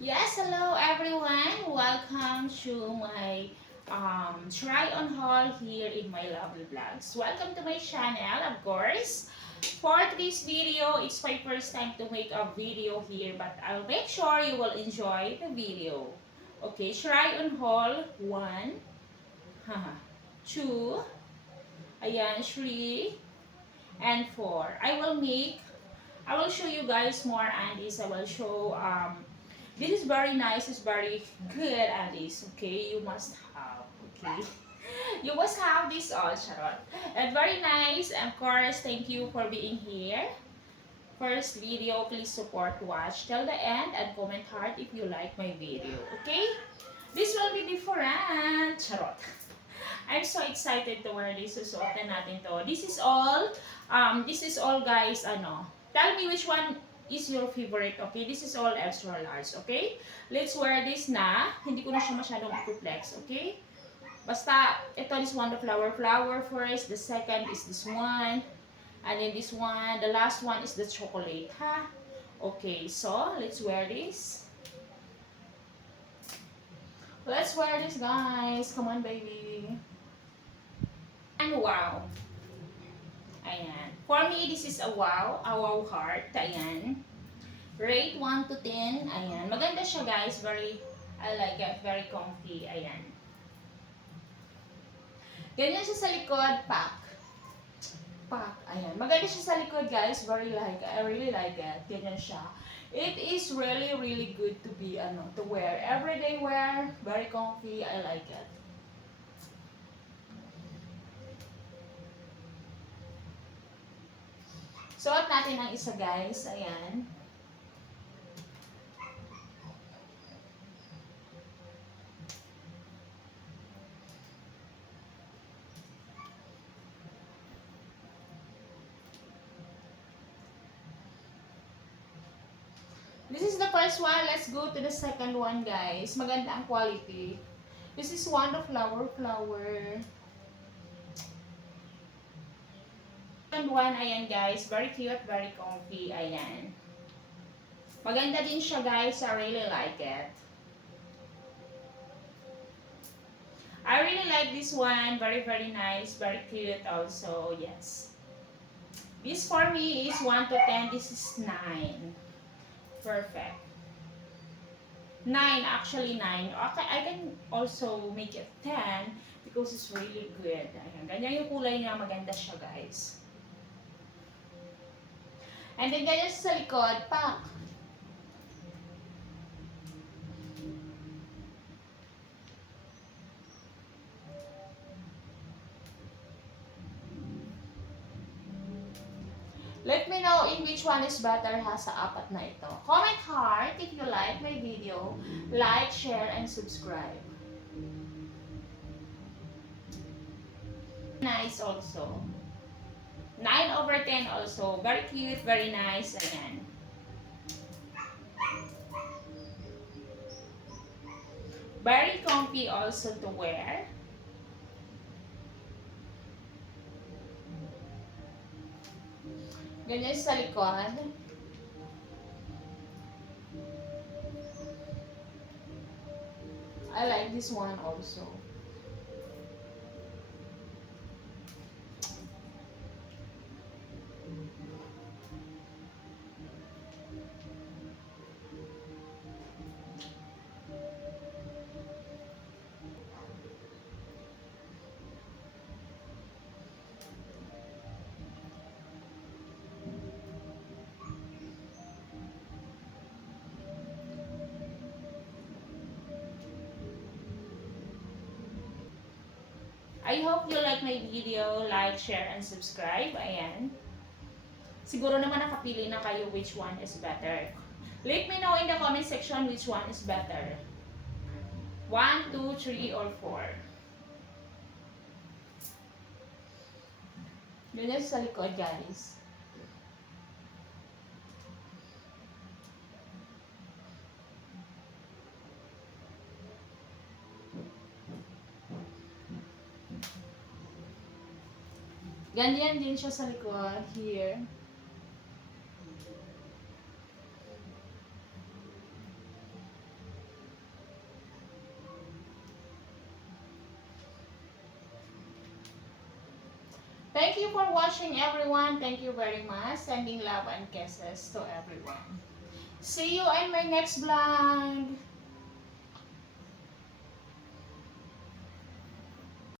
Yes, hello everyone. Welcome to my try on haul here in my lovely vlogs. Welcome to my channel, of course. For today's video, it's my first time to make a video here, but I'll make sure you will enjoy the video. Okay, try on haul 1, haha, 2, ayan, 3, and 4. I will show you guys more and this I will show this is very nice, it's very good and this okay you must have okay you must have this all charot and very nice and of course thank you for being here. First video, please support watch till the end and comment heart if you like my video, okay? This will be different charot. I'm so excited to wear this. Susuotin natin to. This is all guys, ano. Tell me which one is your favorite, okay? This is all extra large, okay? Let's wear this na. Hindi ko na siya masyadong i-flex, okay? Basta, ito is one the flower first. The second is this one. And then this one. The last one is the chocolate, ha? Okay, so, let's wear this. Let's wear this, guys. Come on, baby. And wow. Ayan. For me, this is a wow heart. Ayan. Rate 1 to 10. Ayan. Maganda siya guys. I like it. Very comfy. Ayan. Ganyan siya sa likod. Pack. Ayan. Maganda siya sa likod guys. I really like it. Ganyan siya. It is really, really good to wear. Everyday wear. Very comfy. I like it. Suot natin ang isa guys. Ayan. This is the first one. Let's go to the second one guys. Maganda ang quality. This is one of flower. Second one, ayan guys. Very cute, very comfy. Ayan. Maganda din siya guys. I really like it. I really like this one. Very, very nice. Very cute also. Yes. This for me is 1 to 10. This is 9. Perfect. 9, actually 9. Okay, I can also make it 10 because it's really good. Ayan. Ganyan yung kulay niya. Maganda siya guys. And then ganyan sa likod, pack. Let me know in which one is better ha sa apat na ito. Comment heart if you like my video. Like, share, and subscribe. Nice also. 9 over 10 also. Very cute, very nice. Ayan. Very comfy also to wear. Ganyan sa likod. I like this one also. I hope you like my video. Like, share, and subscribe. Ayan. Siguro naman nakapili na kayo which one is better. Let me know in the comment section which one is better. 1, 2, 3, or 4. Ganyan sa likod, guys. Ganyan din siya sa likod, here. Thank you for watching, everyone. Thank you very much. Sending love and kisses to everyone. See you in my next vlog.